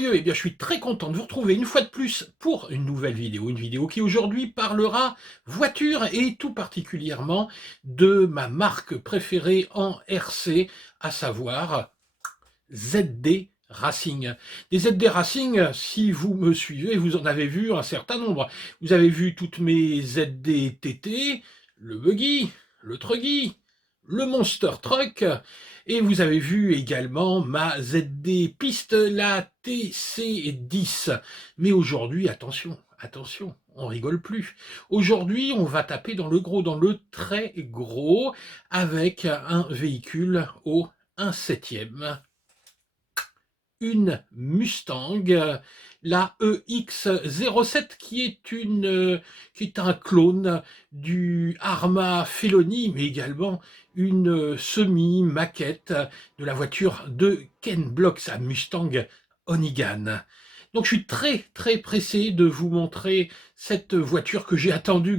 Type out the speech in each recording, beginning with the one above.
curieux, eh bien, je suis très content de vous retrouver une fois de plus pour une nouvelle vidéo. Une vidéo qui aujourd'hui parlera voiture et tout particulièrement de ma marque préférée en RC, à savoir ZD Racing. Des ZD Racing, si vous me suivez, vous en avez vu un certain nombre. Vous avez vu toutes mes ZD TT, le Buggy, le Truggy, le Monster Truck, et vous avez vu également ma ZD Piste, la TC10. Mais aujourd'hui, attention, attention, on rigole plus. Aujourd'hui, on va taper dans le gros, dans le très gros, avec un véhicule au 1/7, une Mustang, la EX07, qui est un clone du Arma Felony, mais également une semi-maquette de la voiture de Ken Block, sa Mustang Onigan. Donc je suis très pressé de vous montrer cette voiture que j'ai attendue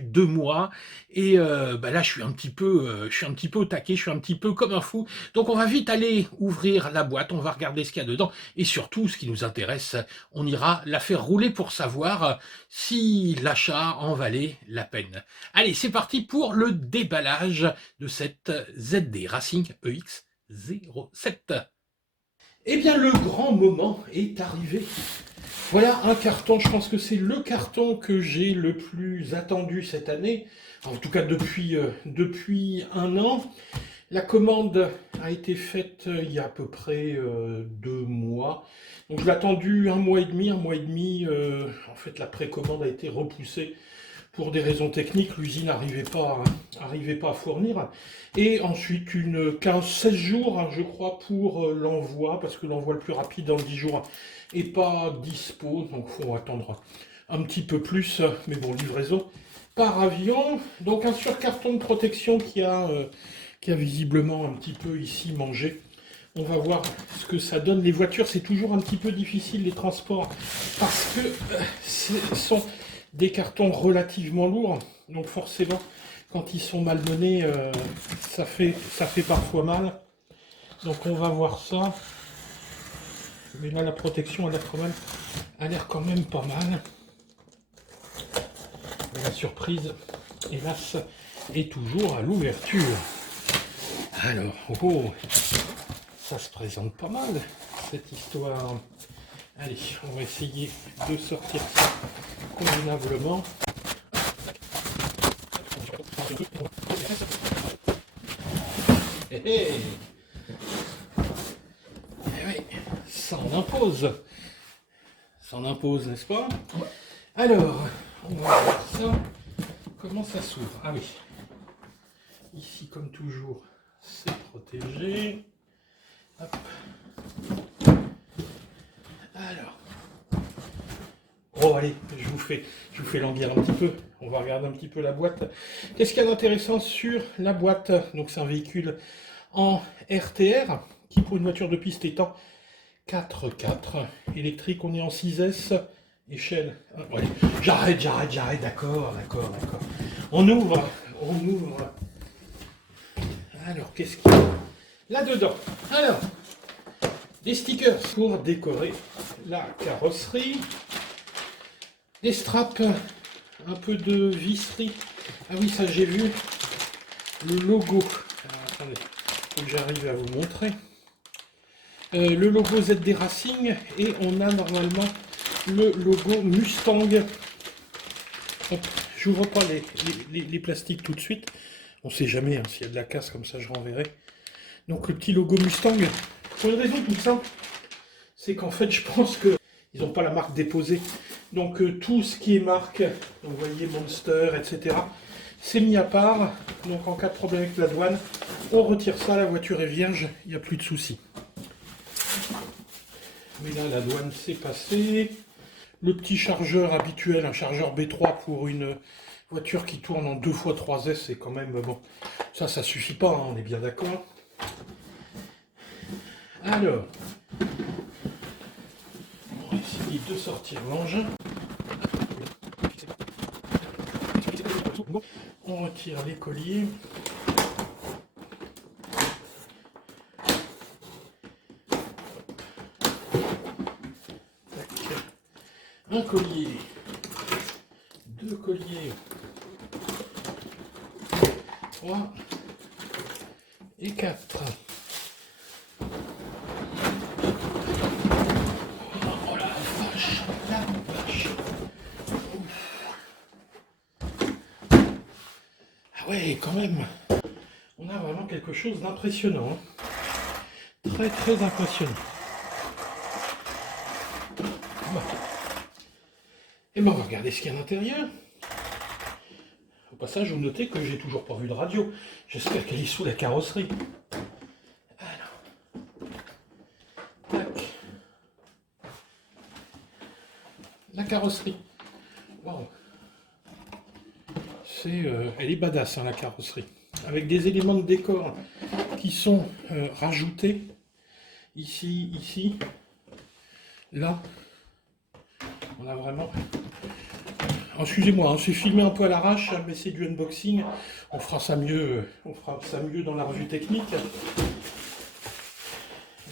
2 mois, et là je suis un petit peu au taquet, je suis un petit peu comme un fou. Donc on va vite aller ouvrir la boîte, on va regarder ce qu'il y a dedans, et surtout ce qui nous intéresse, on ira la faire rouler pour savoir si l'achat en valait la peine. Allez, c'est parti pour le déballage de cette ZD Racing EX07. Eh bien, le grand moment est arrivé. Voilà un carton, je pense que c'est le carton que j'ai le plus attendu cette année, en tout cas depuis un an. La commande a été faite il y a à peu près 2 mois. Donc je l'ai attendu un mois et demi. En fait, la précommande a été repoussée pour des raisons techniques. L'usine n'arrivait pas à fournir. Et ensuite, 16 jours, hein, je crois, pour l'envoi, parce que l'envoi le plus rapide dans 10 jours n'est pas dispo. Donc il faut attendre un petit peu plus. Mais bon, livraison par avion. Donc un surcarton de protection qui a visiblement un petit peu ici mangé. On va voir ce que ça donne. Les voitures, c'est toujours un petit peu difficile, les transports, parce que ce sont des cartons relativement lourds. Donc forcément, quand ils sont malmenés, ça fait parfois mal. Donc on va voir ça. Mais là, la protection a l'air quand même pas mal. Et la surprise, hélas, est toujours à l'ouverture. Alors, ça se présente pas mal, cette histoire. Allez, on va essayer de sortir ça convenablement. Eh oui, ça en impose. Ça en impose, n'est-ce pas? Alors, on va voir ça. Comment ça s'ouvre? Ah oui. Ici, comme toujours, c'est protégé. Hop. Alors. Oh allez, je vous fais languir un petit peu. On va regarder un petit peu la boîte. Qu'est-ce qu'il y a d'intéressant sur la boîte? Donc c'est un véhicule en RTR, qui pour une voiture de piste est en 4x4. Électrique, on est en 6S. Échelle. Ouais. J'arrête, d'accord. On ouvre. Alors, qu'est-ce qu'il y a là-dedans? Alors, des stickers pour décorer la carrosserie, des straps, un peu de visserie. Ah oui, ça j'ai vu, le logo. Alors, attendez, faut que j'arrive à vous montrer. Le logo ZD Racing, et on a normalement le logo Mustang. J'ouvre pas les plastiques tout de suite. On sait jamais, hein, s'il y a de la casse comme ça, je renverrai. Donc le petit logo Mustang, pour une raison toute simple, c'est qu'en fait je pense qu'ils n'ont pas la marque déposée. Donc tout ce qui est marque, donc, vous voyez Monster, etc., c'est mis à part. Donc en cas de problème avec la douane, on retire ça, la voiture est vierge, il n'y a plus de soucis. Mais là la douane s'est passée. Le petit chargeur habituel, un chargeur B3 pour une voiture qui tourne en 2x3S, c'est quand même bon. Ça suffit pas, hein, on est bien d'accord. Alors, on va essayer de sortir l'engin. On retire les colliers. un collier, deux colliers, 3 et 4. Oh la vache, la vache. Ah ouais, quand même. On a vraiment quelque chose d'impressionnant. Hein. Très très impressionnant. Bon. Et ben on va regarder ce qu'il y a à l'intérieur. Au passage, vous notez que j'ai toujours pas vu de radio. J'espère qu'elle est sous la carrosserie. Alors. Tac. La carrosserie. Wow. Elle est badass, hein, la carrosserie. Avec des éléments de décor qui sont rajoutés. Ici, ici. Là. On a vraiment... Excusez-moi, hein, c'est filmé un peu à l'arrache, mais c'est du unboxing. On fera ça mieux dans la revue technique.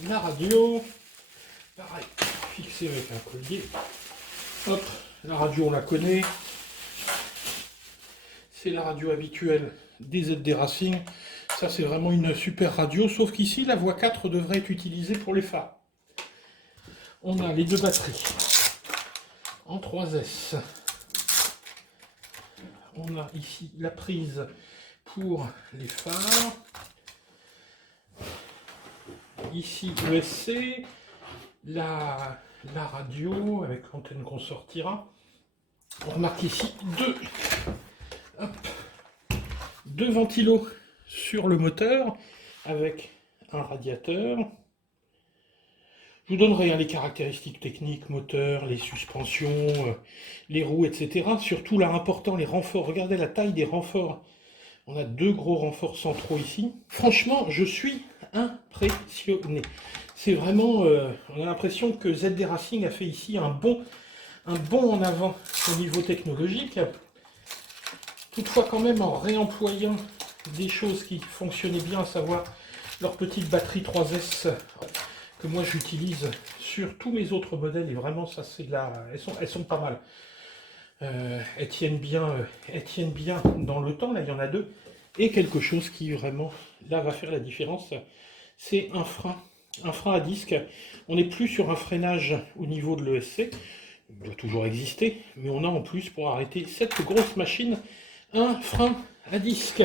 La radio, pareil, fixée avec un collier. Hop, la radio on la connaît. C'est la radio habituelle des ZD Racing. Ça c'est vraiment une super radio, sauf qu'ici la voie 4 devrait être utilisée pour les phares. On a les deux batteries en 3S. On a ici la prise pour les phares. Ici ESC, la radio avec l'antenne qu'on sortira. On remarque ici deux ventilos sur le moteur avec un radiateur. Je vous donnerai les caractéristiques techniques, moteur, les suspensions, les roues, etc. Surtout là, important, les renforts. Regardez la taille des renforts. On a deux gros renforts centraux ici. Franchement, je suis impressionné. C'est vraiment... on a l'impression que ZD Racing a fait ici un bond en avant au niveau technologique. Toutefois, quand même, en réemployant des choses qui fonctionnaient bien, à savoir leur petite batterie 3S... que moi j'utilise sur tous mes autres modèles, et vraiment ça c'est là, elles sont pas mal. Elles tiennent bien dans le temps, là il y en a deux. Et quelque chose qui vraiment là va faire la différence, c'est un frein à disque. On n'est plus sur un freinage au niveau de l'ESC, il doit toujours exister, mais on a en plus pour arrêter cette grosse machine un frein à disque.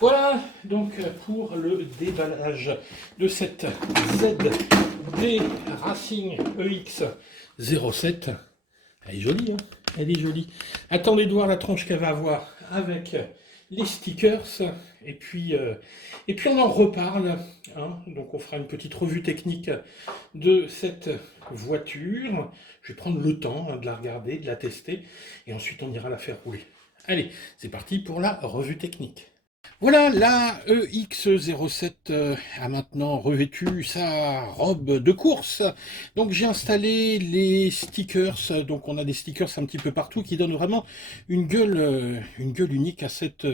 Voilà donc pour le déballage de cette ZD Racing EX07. Elle est jolie, hein, elle est jolie. Attendez de voir la tronche qu'elle va avoir avec les stickers. Et puis on en reparle. Hein. Donc on fera une petite revue technique de cette voiture. Je vais prendre le temps de la regarder, de la tester. Et ensuite on ira la faire rouler. Allez, c'est parti pour la revue technique. Voilà, la EX07 a maintenant revêtu sa robe de course. Donc j'ai installé les stickers, donc on a des stickers un petit peu partout qui donnent vraiment une gueule unique à cette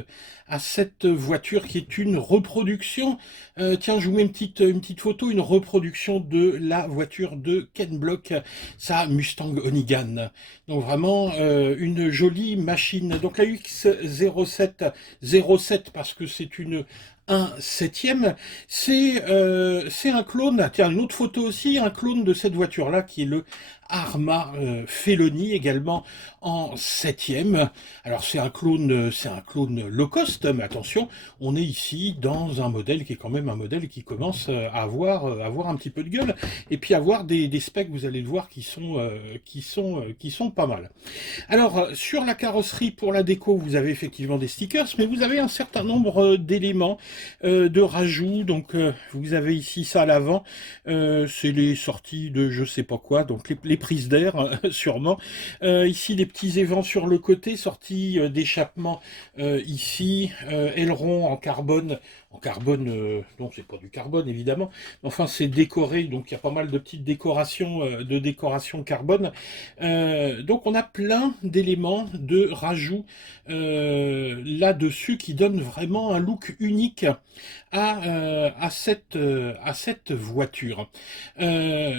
voiture qui est une reproduction. Tiens, je vous mets une petite photo, une reproduction de la voiture de Ken Block, sa Mustang Onigan. Donc vraiment une jolie machine. Donc la EX07 parce que c'est un septième, c'est un clone, tiens une autre photo aussi, un clone de cette voiture là qui est le Arma Felony, également en septième. Alors c'est un clone low cost, mais attention, on est ici dans un modèle qui est quand même un modèle qui commence à avoir un petit peu de gueule, et puis avoir des specs, vous allez le voir, qui sont pas mal. Alors sur la carrosserie, pour la déco, vous avez effectivement des stickers, mais vous avez un certain nombre d'éléments de rajout. Donc vous avez ici ça à l'avant, c'est les sorties de je sais pas quoi, donc les prises d'air sûrement. Ici les petits évents sur le côté, sortie d'échappement ici, aileron en carbone en carbone, non, c'est pas du carbone évidemment, mais enfin c'est décoré, donc il y a pas mal de petites décorations, de décoration carbone. Donc on a plein d'éléments de rajout là-dessus qui donnent vraiment un look unique à cette voiture. Euh,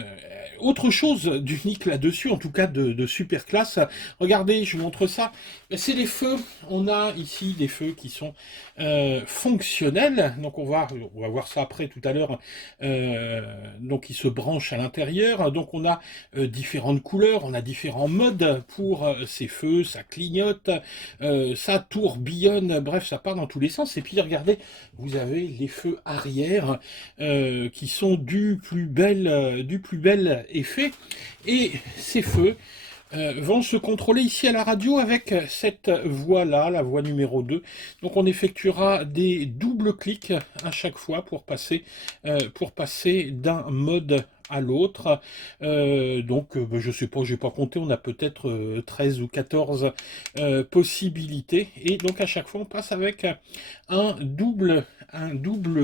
Autre chose d'unique là-dessus, en tout cas de super classe, regardez, je vous montre ça, c'est les feux. On a ici des feux qui sont fonctionnels, donc on va voir ça après tout à l'heure, donc ils se branchent à l'intérieur, donc on a différentes couleurs, on a différents modes pour ces feux, ça clignote, ça tourbillonne, bref, ça part dans tous les sens, et puis regardez, vous avez les feux arrière qui sont du plus bel effet. Et ces feux vont se contrôler ici à la radio avec cette voie-là, la voie numéro 2. Donc on effectuera des doubles clics à chaque fois pour passer d'un mode à l'autre. Donc je sais pas, j'ai pas compté, on a peut-être 13 ou 14 possibilités. Et donc à chaque fois on passe avec un double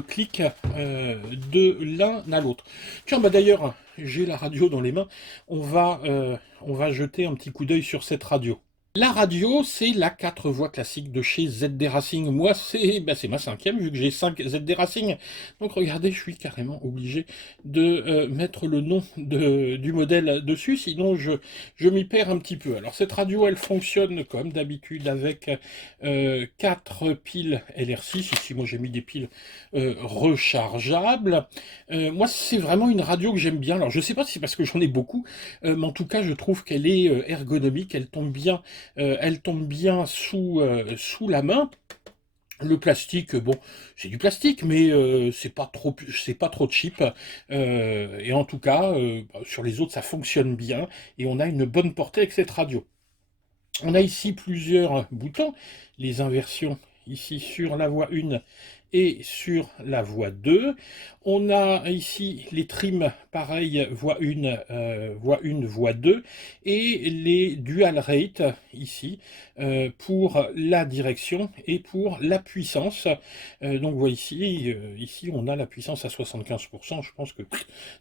clic de l'un à l'autre. Tiens, bah d'ailleurs, j'ai la radio dans les mains. On va jeter un petit coup d'œil sur cette radio. La radio, c'est la 4 voies classique de chez ZD Racing. Moi, c'est ma cinquième, vu que j'ai 5 ZD Racing. Donc regardez, je suis carrément obligé de mettre le nom du modèle dessus, sinon je m'y perds un petit peu. Alors cette radio, elle fonctionne comme d'habitude avec 4 piles LR6. Ici, moi j'ai mis des piles rechargeables. Moi, c'est vraiment une radio que j'aime bien. Alors je sais pas si c'est parce que j'en ai beaucoup, mais en tout cas, je trouve qu'elle est ergonomique, elle tombe bien sous la main. Le plastique, bon, c'est du plastique, mais c'est pas trop cheap. Et en tout cas, sur les autres, ça fonctionne bien et on a une bonne portée avec cette radio. On a ici plusieurs boutons, les inversions ici sur la voie 1 et sur la voie 2. On a ici les trims, pareil, voie 1, voie 2, et les dual rate ici pour la direction et pour la puissance. Donc vous voyez ici on a la puissance à 75%, je pense que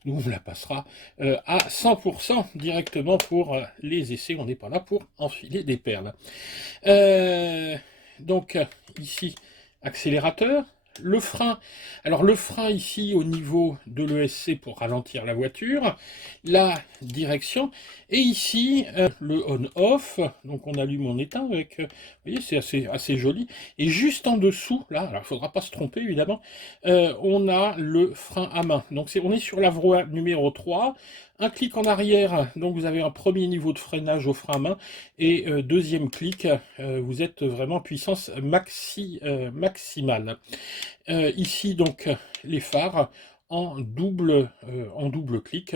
nous on la passera à 100% directement pour les essais, on n'est pas là pour enfiler des perles. Donc ici, accélérateur. Le frein, alors le frein ici au niveau de l'ESC pour ralentir la voiture, la direction, et ici le on-off, donc on allume, on éteint avec, vous voyez c'est assez joli, et juste en dessous, là, alors il ne faudra pas se tromper évidemment, on a le frein à main, donc on est sur la voie numéro 3, un clic en arrière, donc vous avez un premier niveau de freinage au frein à main, et deuxième clic, vous êtes vraiment puissance maximale. Ici donc les phares en double clic.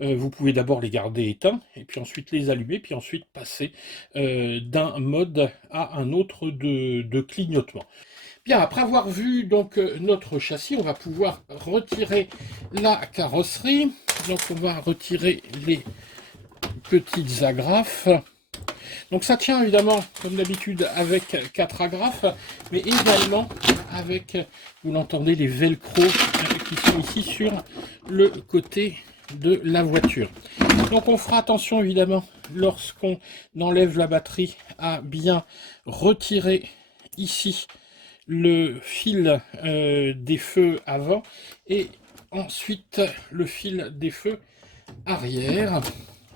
Vous pouvez d'abord les garder éteints, et puis ensuite les allumer, puis ensuite passer d'un mode à un autre de clignotement. Bien, après avoir vu donc notre châssis, on va pouvoir retirer la carrosserie. Donc on va retirer les petites agrafes. Donc ça tient évidemment, comme d'habitude, avec 4 agrafes, mais également avec, vous l'entendez, les velcro qui sont ici sur le côté de la voiture. Donc on fera attention évidemment, lorsqu'on enlève la batterie, à bien retirer ici le fil des feux avant et ensuite le fil des feux arrière.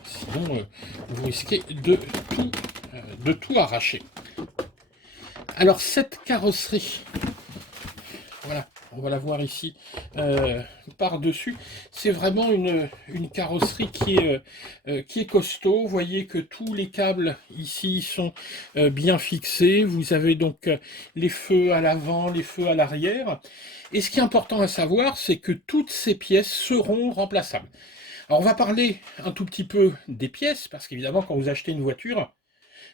Sinon, vous risquez de tout arracher. Alors, cette carrosserie, voilà, on va la voir ici par-dessus. C'est vraiment une carrosserie qui est costaud. Vous voyez que tous les câbles ici sont bien fixés. Vous avez donc les feux à l'avant, les feux à l'arrière. Et ce qui est important à savoir, c'est que toutes ces pièces seront remplaçables. Alors on va parler un tout petit peu des pièces, parce qu'évidemment quand vous achetez une voiture,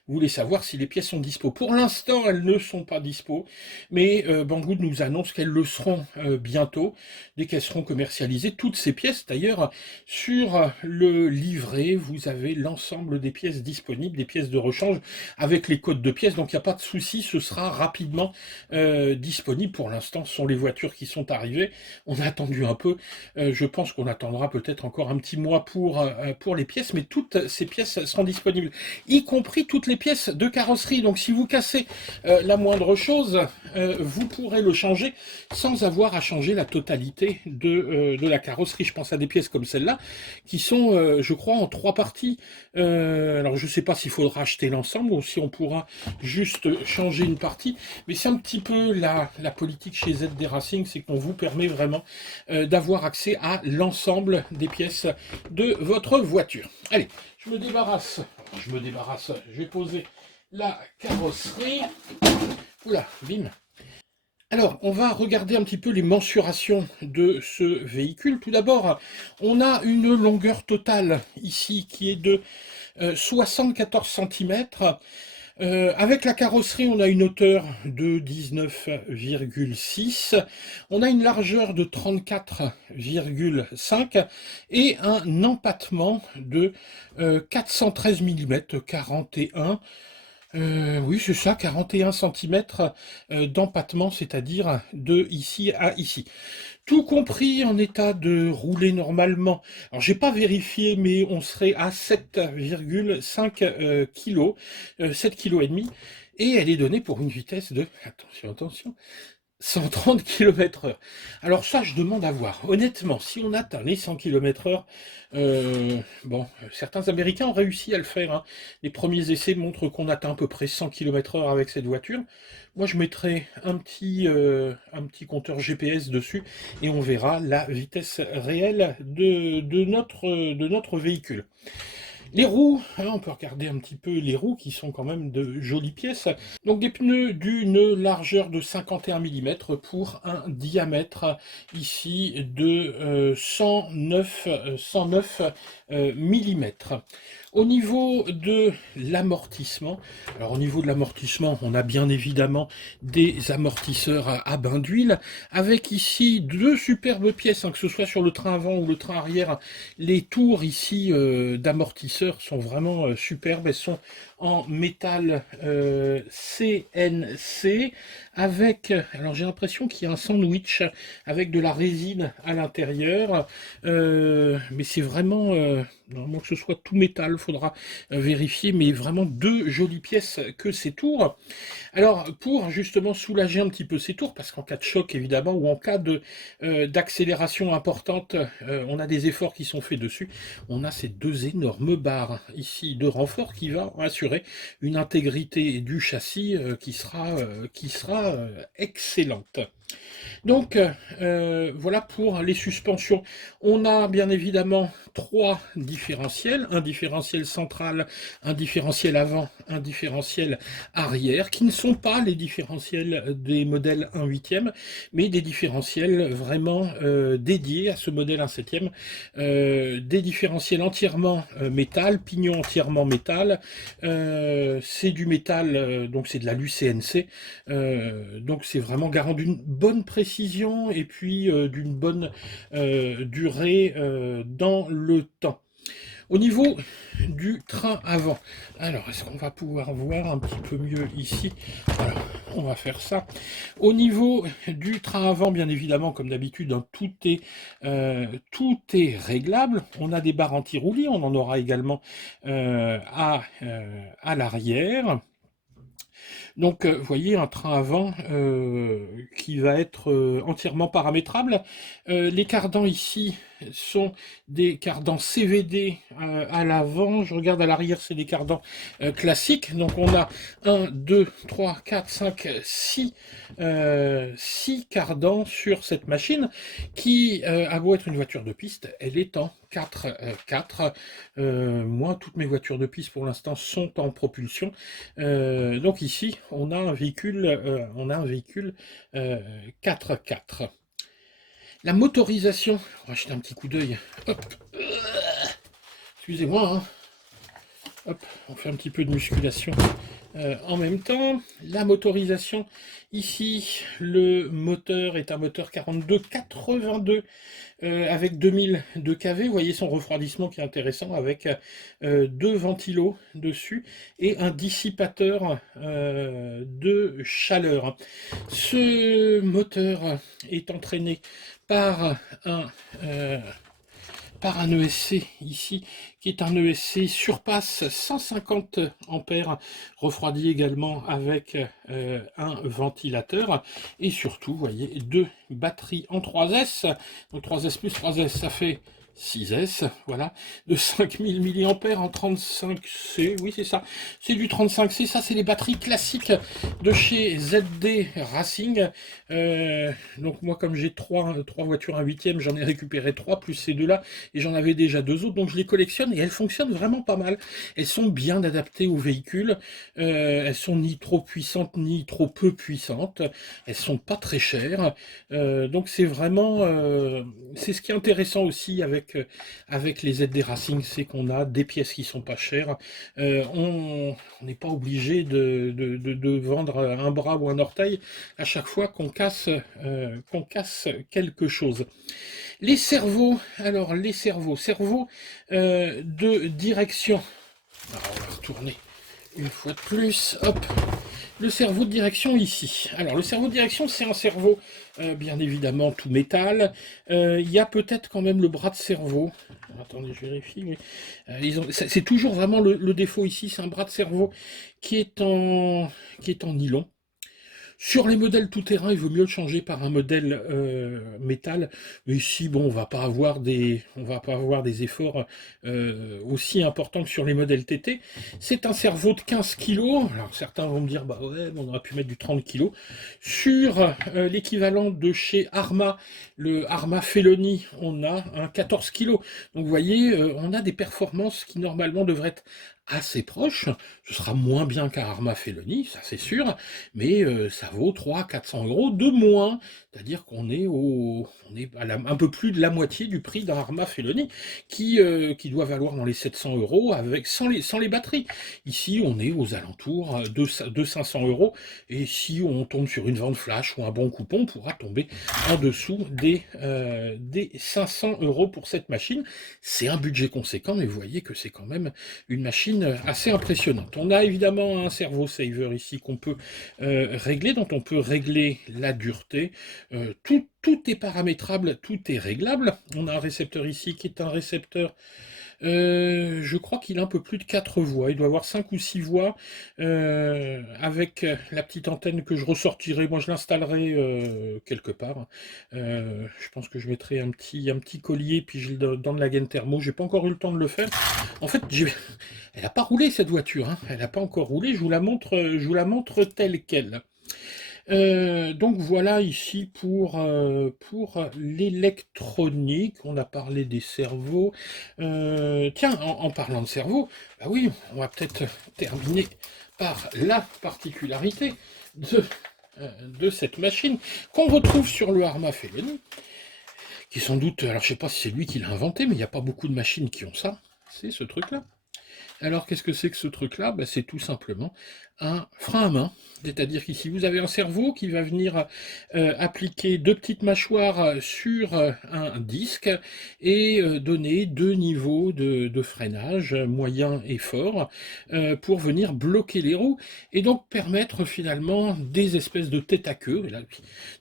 vous voulez savoir si les pièces sont dispo. Pour l'instant, elles ne sont pas dispo, mais Banggood nous annonce qu'elles le seront bientôt, dès qu'elles seront commercialisées. Toutes ces pièces, d'ailleurs, sur le livret, vous avez l'ensemble des pièces disponibles, des pièces de rechange, avec les codes de pièces, donc il n'y a pas de souci, ce sera rapidement disponible. Pour l'instant, ce sont les voitures qui sont arrivées. On a attendu un peu, je pense qu'on attendra peut-être encore un petit mois pour les pièces, mais toutes ces pièces seront disponibles, y compris toutes les pièces de carrosserie. Donc si vous cassez la moindre chose, vous pourrez le changer sans avoir à changer la totalité de la carrosserie. Je pense à des pièces comme celle-là, qui sont, je crois, en 3 parties. Alors je ne sais pas s'il faudra acheter l'ensemble ou si on pourra juste changer une partie, mais c'est un petit peu la politique chez ZD Racing, c'est qu'on vous permet vraiment d'avoir accès à l'ensemble des pièces de votre voiture. Allez, je vais poser la carrosserie. Oula, bim. Alors, on va regarder un petit peu les mensurations de ce véhicule. Tout d'abord, on a une longueur totale ici qui est de 74 cm. Avec la carrosserie, on a une hauteur de 19,6, on a une largeur de 34,5 et un empattement de 413 mm, 41. Oui, c'est ça, 41 cm d'empattement, c'est-à-dire de ici à ici. Tout compris en état de rouler normalement. Alors, j'ai pas vérifié, mais on serait à 7,5 kg, 7 kg et demi, et elle est donnée pour une vitesse de, attention, 130 km/h. Alors ça, je demande à voir. Honnêtement, si on atteint les 100 km/h, bon, certains Américains ont réussi à le faire, hein. Les premiers essais montrent qu'on atteint à peu près 100 km/h avec cette voiture. Moi, je mettrai un petit compteur GPS dessus et on verra la vitesse réelle de notre véhicule. Les roues, hein, on peut regarder un petit peu les roues qui sont quand même de jolies pièces. Donc des pneus d'une largeur de 51 mm pour un diamètre ici de 109 mm. Au niveau de l'amortissement, alors au niveau de l'amortissement, on a bien évidemment des amortisseurs à bain d'huile, avec ici 2 superbes pièces, hein, que ce soit sur le train avant ou le train arrière. Les tours ici d'amortisseurs sont vraiment superbes, elles sont en métal CNC, avec, alors j'ai l'impression qu'il y a un sandwich avec de la résine à l'intérieur, mais c'est vraiment, normalement que ce soit tout métal, faudra vérifier, mais vraiment 2 jolies pièces que ces tours. Alors, pour justement soulager un petit peu ces tours, parce qu'en cas de choc évidemment, ou en cas d'accélération importante, on a des efforts qui sont faits dessus, on a ces 2 énormes barres ici de renfort qui va assurer une intégrité du châssis qui sera excellente. Donc voilà pour les suspensions. On a bien évidemment 3 différentiels, un différentiel central, un différentiel avant, un différentiel arrière, qui ne sont pas les différentiels des modèles 1/8, mais des différentiels vraiment dédiés à ce modèle 1/7, des différentiels entièrement métal, pignon entièrement métal, c'est du métal, donc c'est de l'alu CNC, donc c'est vraiment garant d'une bonne précision et puis d'une bonne durée dans le temps. Au niveau du train avant, alors est-ce qu'on va pouvoir voir un petit peu mieux ici? Alors, on va faire ça. Au niveau du train avant, bien évidemment, comme d'habitude, hein, tout est réglable. On a des barres anti-roulis, on en aura également à l'arrière. Donc, vous voyez, un train avant qui va être entièrement paramétrable. Les cardans ici sont des cardans CVD à l'avant. Je regarde à l'arrière, c'est des cardans classiques. Donc, on a 1, 2, 3, 4, 5, 6 cardans sur cette machine qui, a beau être une voiture de piste, elle est en 4x4. Moi, toutes mes voitures de piste pour l'instant sont en propulsion. Donc ici, on a un véhicule 4x4. La motorisation, on va jeter un petit coup d'œil. Hop. Excusez-moi, hein. Hop, on fait un petit peu de musculation en même temps. La motorisation, ici, le moteur est un moteur 42-82 avec 2000 de kV. Vous voyez son refroidissement qui est intéressant avec deux ventilos dessus et un dissipateur de chaleur. Ce moteur est entraîné par un ESC ici, qui est un ESC surpasse 150 ampères, refroidi également avec un ventilateur, et surtout, vous voyez, deux batteries en 3S, donc 3S plus 3S, ça fait 6S, voilà, de 5000 mAh en 35C, oui c'est ça, c'est du 35C, ça c'est les batteries classiques de chez ZD Racing. Donc moi comme j'ai trois voitures, un huitième, j'en ai récupéré 3 plus ces deux-là, et j'en avais déjà 2 autres, donc je les collectionne, et elles fonctionnent vraiment pas mal. Elles sont bien adaptées au véhicule, elles sont ni trop puissantes, ni trop peu puissantes, elles sont pas très chères, donc c'est vraiment, c'est ce qui est intéressant aussi avec les ZD Racing, c'est qu'on a des pièces qui sont pas chères, on n'est pas obligé de vendre un bras ou un orteil à chaque fois qu'on casse quelque chose. Les cerveaux, alors les cerveaux de direction. Alors on va retourner une fois de plus, hop, le cerveau de direction ici. Alors le cerveau de direction, c'est un cerveau bien évidemment tout métal. Il y a peut-être quand même le bras de cerveau. Alors, attendez, je vérifie. Oui. C'est toujours vraiment le défaut ici, c'est un bras de cerveau qui est en nylon. Sur les modèles tout-terrain, il vaut mieux le changer par un modèle métal. Mais ici, bon, on va pas avoir des efforts aussi importants que sur les modèles TT. C'est un cerveau de 15 kg. Alors certains vont me dire, bah ouais, on aurait pu mettre du 30 kg. Sur l'équivalent de chez Arma, le Arma Felony, on a un 14 kg. Donc vous voyez, on a des performances qui normalement devraient être assez proches. Ce sera moins bien qu'un Arma Felony, ça c'est sûr, mais ça vaut 300-400 euros de moins. C'est-à-dire qu'on est à un peu plus de la moitié du prix d'un Arma Felony qui doit valoir dans les 700 euros sans les batteries. Ici, on est aux alentours de 500 euros, et si on tombe sur une vente flash ou un bon coupon, on pourra tomber en dessous des 500 euros pour cette machine. C'est un budget conséquent, mais vous voyez que c'est quand même une machine assez impressionnante. On a évidemment un servo saver ici qu'on peut régler, dont on peut régler la dureté. Tout est paramétrable, tout est réglable. On a un récepteur ici qui est un récepteur, je crois qu'il a un peu plus de 4 voix. Il doit avoir 5 ou 6 voix avec la petite antenne que je ressortirai. Moi, je l'installerai quelque part. Je pense que je mettrai un petit collier, puis je le donne la gaine thermo. J'ai pas encore eu le temps de le faire. En fait, elle n'a pas roulé cette voiture. Hein. Elle n'a pas encore roulé. Je vous la montre telle qu'elle. Donc voilà ici pour l'électronique. On a parlé des cerveaux. Tiens, en parlant de cerveau, bah oui, on va peut-être terminer par la particularité de cette machine qu'on retrouve sur le Arma Felony, qui sans doute, alors je sais pas si c'est lui qui l'a inventé, mais il n'y a pas beaucoup de machines qui ont ça, c'est ce truc-là. Alors, qu'est-ce que c'est que ce truc-là? Ben, c'est tout simplement un frein à main. C'est-à-dire qu'ici, vous avez un cerveau qui va venir appliquer deux petites mâchoires sur un disque et donner deux niveaux de freinage, moyen et fort, pour venir bloquer les roues et donc permettre finalement des espèces de tête à queue. Et là, en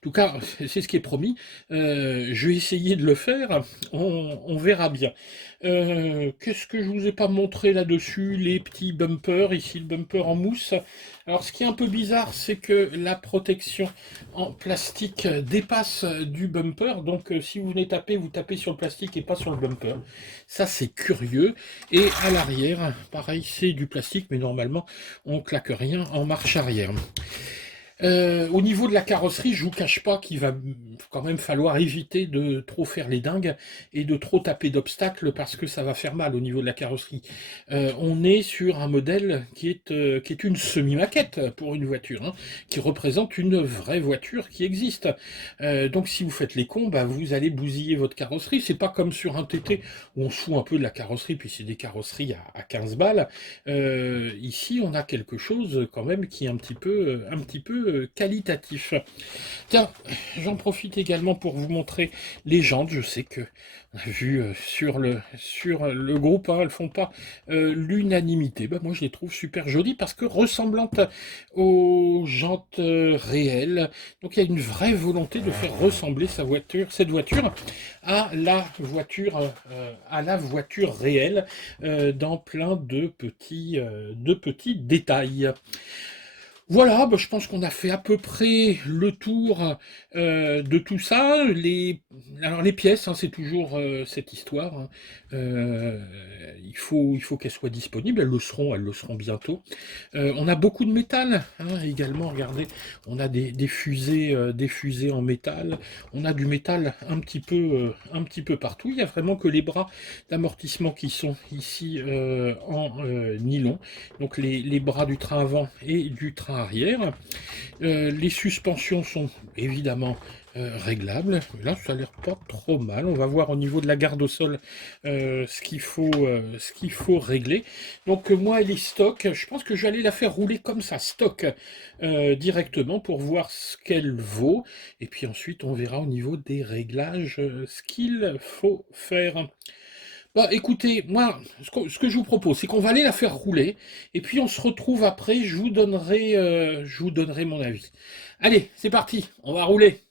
tout cas, c'est ce qui est promis. Je vais essayer de le faire, on verra bien. Qu'est-ce que je vous ai pas montré là-dessus? Les petits bumpers, ici le bumper en mousse. Alors ce qui est un peu bizarre, c'est que la protection en plastique dépasse du bumper, donc si vous venez taper, vous tapez sur le plastique et pas sur le bumper. Ça c'est curieux. Et à l'arrière, pareil, c'est du plastique, mais normalement on claque rien en marche arrière. Au niveau de la carrosserie, je vous cache pas qu'il va quand même falloir éviter de trop faire les dingues et de trop taper d'obstacles parce que ça va faire mal au niveau de la carrosserie. On est sur un modèle qui est une semi-maquette pour une voiture, hein, qui représente une vraie voiture qui existe. Donc si vous faites les cons, bah, vous allez bousiller votre carrosserie. C'est pas comme sur un TT où on se fout un peu de la carrosserie, puis c'est des carrosseries à 15 balles. Ici, on a quelque chose quand même qui est un petit peu qualitatif. Tiens, j'en profite également pour vous montrer les jantes. Je sais que on a vu sur le groupe, hein, elles font pas l'unanimité. Bah, moi, je les trouve super jolies parce que ressemblantes aux jantes réelles. Donc, il y a une vraie volonté de faire ressembler cette voiture à la voiture réelle, dans plein de petits détails. Voilà, bah, je pense qu'on a fait à peu près le tour de tout ça. Alors les pièces, hein, c'est toujours cette histoire, hein. Euh, il faut qu'elles soient disponibles. Elles le seront bientôt. On a beaucoup de métal, hein, également. Regardez, on a des fusées en métal. On a du métal un petit peu partout. Il y a vraiment que les bras d'amortissement qui sont ici en nylon. Donc les bras du train avant et du train arrière. Les suspensions sont évidemment réglables. Là, ça a l'air pas trop mal. On va voir au niveau de la garde au sol ce qu'il faut régler. Donc moi, elle est stock. Je pense que je vais aller la faire rouler comme ça, stock, directement pour voir ce qu'elle vaut. Et puis ensuite, on verra au niveau des réglages ce qu'il faut faire. Bah, écoutez, moi, ce que je vous propose, c'est qu'on va aller la faire rouler, et puis on se retrouve après, je vous donnerai mon avis. Allez, c'est parti, on va rouler.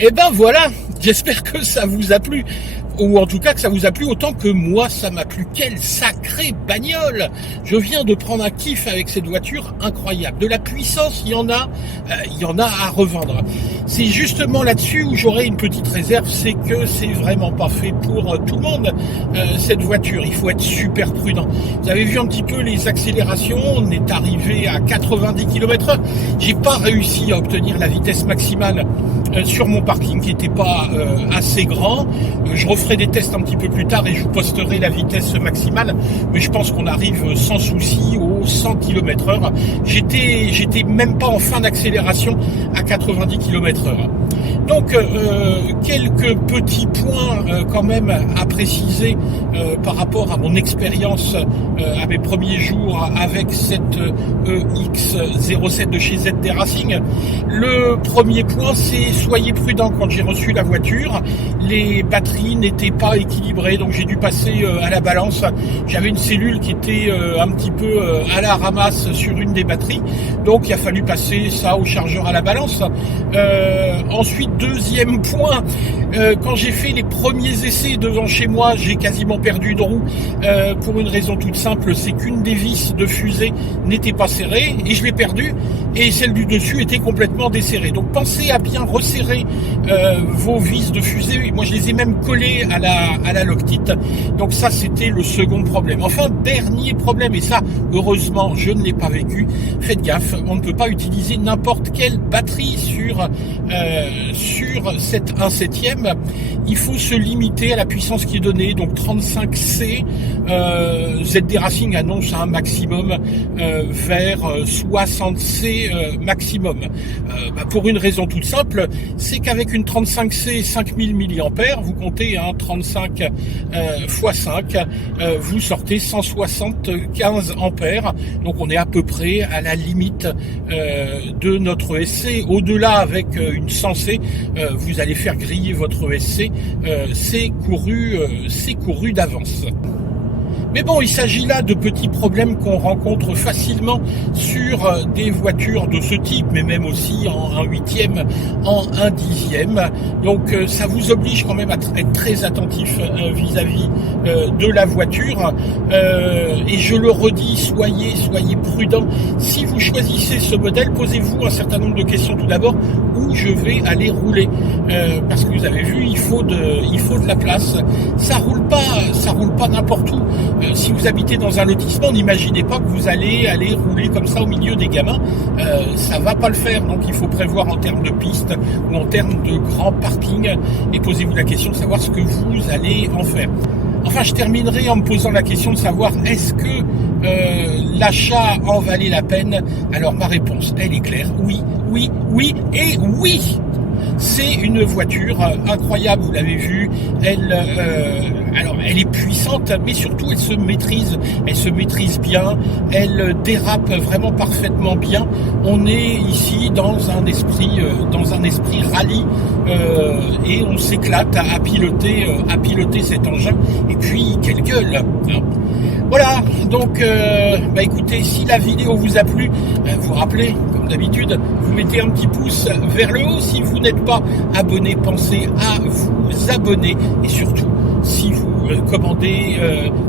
Et ben voilà, j'espère que ça vous a plu, ou en tout cas que ça vous a plu autant que moi ça m'a plu. Quelle sacrée bagnole! Je viens de prendre un kiff avec cette voiture incroyable. De la puissance, il y en a à revendre. C'est justement là-dessus où j'aurais une petite réserve, c'est que c'est vraiment pas fait pour tout le monde, cette voiture. Il faut être super prudent. Vous avez vu un petit peu les accélérations, on est arrivé à 90 km/h. J'ai pas réussi à obtenir la vitesse maximale sur mon parking qui n'était pas assez grand. Je referai des tests un petit peu plus tard et je vous posterai la vitesse maximale, mais je pense qu'on arrive sans souci aux 100 km/h. J'étais même pas en fin d'accélération à 90 km/h. Donc quelques petits points quand même à préciser par rapport à mon expérience à mes premiers jours avec cette EX07 de chez ZD Racing. Le premier point, c'est soyez prudent. Quand j'ai reçu la voiture, les batteries n'étaient pas équilibrées, donc j'ai dû passer à la balance. J'avais une cellule qui était un petit peu à la ramasse sur une des batteries, donc il a fallu passer ça au chargeur à la balance. Ensuite, deuxième point, quand j'ai fait les premiers essais devant chez moi, j'ai quasiment perdu une roue pour une raison toute simple, c'est qu'une des vis de fusée n'était pas serrée et je l'ai perdue, et celle du dessus était complètement desserrée. Donc pensez à bien resserrer vos vis de fusée. Moi je les ai même collées à la Loctite, donc ça c'était le second problème. Enfin, dernier problème, et ça heureusement je ne l'ai pas vécu, faites gaffe, on ne peut pas utiliser n'importe quelle batterie sur cette 1/7. Il faut se limiter à la puissance qui est donnée, donc 35C. ZD Racing annonce un maximum vers 60C maximum. Pour une raison toute simple, c'est qu'avec une 35C 5000 mAh, vous comptez un 35 x 5, vous sortez 175 ampères. Donc on est à peu près à la limite de notre ESC. Au-delà, avec une 100C, vous allez faire griller votre ESC. C'est couru d'avance. Mais bon, il s'agit là de petits problèmes qu'on rencontre facilement sur des voitures de ce type, mais même aussi en 1/8e, en 1/10e. Donc ça vous oblige quand même à être très attentif vis-à-vis de la voiture. Et je le redis, soyez prudents. Si vous choisissez ce modèle, posez-vous un certain nombre de questions tout d'abord. Où je vais aller rouler, parce que vous avez vu, il faut de la place. Ça roule pas n'importe où. Si vous habitez dans un lotissement, n'imaginez pas que vous allez aller rouler comme ça au milieu des gamins. Ça va pas le faire. Donc il faut prévoir en termes de pistes ou en termes de grand parking, et posez-vous la question de savoir ce que vous allez en faire. Enfin, je terminerai en me posant la question de savoir est-ce que l'achat en valait la peine. Alors ma réponse, elle est claire, oui et oui. C'est une voiture incroyable, vous l'avez vu. Alors elle est puissante, mais surtout elle se maîtrise bien, elle dérape vraiment parfaitement bien. On est ici dans un esprit rallye, et on s'éclate à piloter cet engin. Et puis quelle gueule, hein. Voilà, donc écoutez, si la vidéo vous a plu, vous rappelez, comme d'habitude, vous mettez un petit pouce vers le haut. Si vous n'êtes pas abonné, pensez à vous abonner. Et surtout, si vous commandez,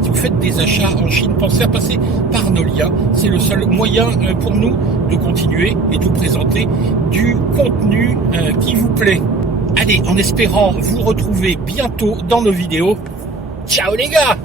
si vous faites des achats en Chine, pensez à passer par nos liens. C'est le seul moyen pour nous de continuer et de vous présenter du contenu qui vous plaît. Allez, en espérant vous retrouver bientôt dans nos vidéos. Ciao les gars!